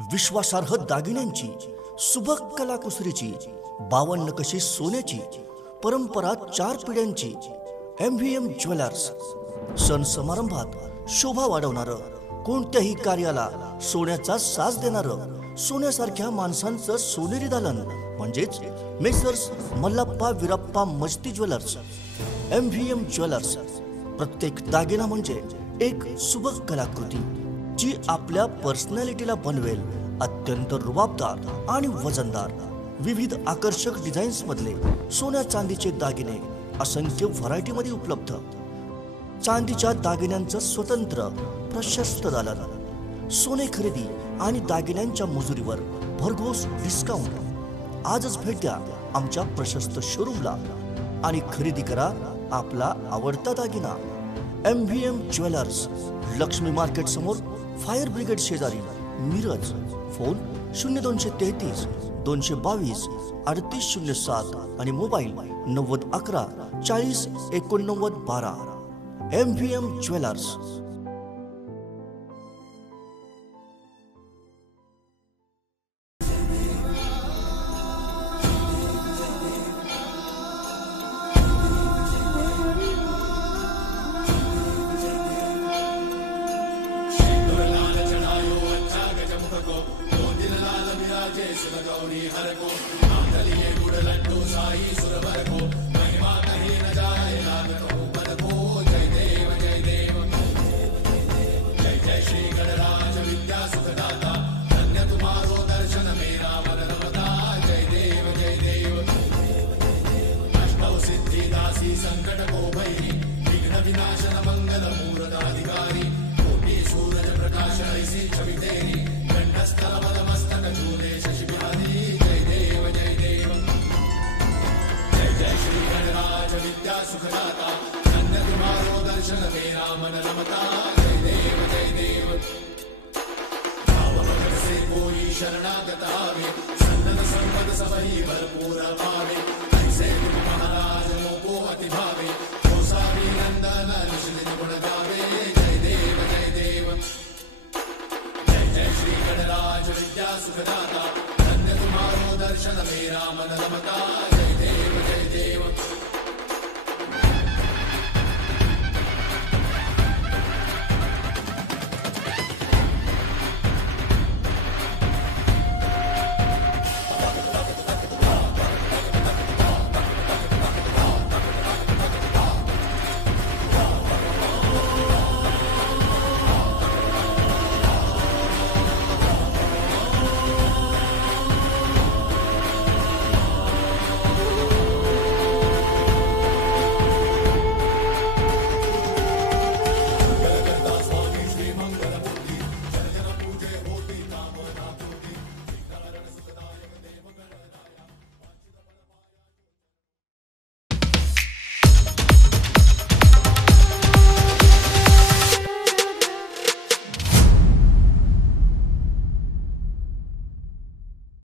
विश्वासार्ह दागिन्यांची, सुबक कलाकुसरीची, 52 नकाशे सोन्याची, परंपरा 4 पिढ्यांची MVM ज्वेलर्स। सण समारंभात शोभा वाढवणारं, कोणत्याही कार्याला सोन्याचा साज देणारं, सोन्यासारख्या माणसांचं सोनेरी दालन म्हणजेच messrs Mallappa Veerappa Majati jewellers. MVM jewellers. प्रत्येक दागिना म्हणजे एक सुबक कलाकृती जी आपल्या पर्सनॅलिटीला बनवेल अत्यंत रुबाबदार आणि वजनदार। विविध आकर्षक डिझाईन्स मधले सोन्या चांदीचे दागिने असंख्य व्हरायटीमध्ये उपलब्ध। चांदीच्या दागिन्यांचं स्वतंत्र प्रशस्त दालन, सोने खरेदी आणि दागिन्यांच्या मजुरीवर भरघोस डिस्काउंट। आजच भेट द्या आमच्या प्रशस्त शोरूमला आणि खरेदी करा आपला आवडता दागिना। MVM ज्वेलर्स, लक्ष्मी मार्केट समोर, फायर ब्रिगेड शेजारी, मिरज। फोन 0233 222 3807 आणि मोबाईल 9011 40 89 12। MVM jewellers. शरणागत आवे, सन्नत संपद सबही भरपूर पावे, ऐसे तुम महाराज मोको अति भावे, कोसावी नंदन निश्चित गुण गावे। जय देव जय देव, जय जय श्री गणराज विद्या सुखदाता।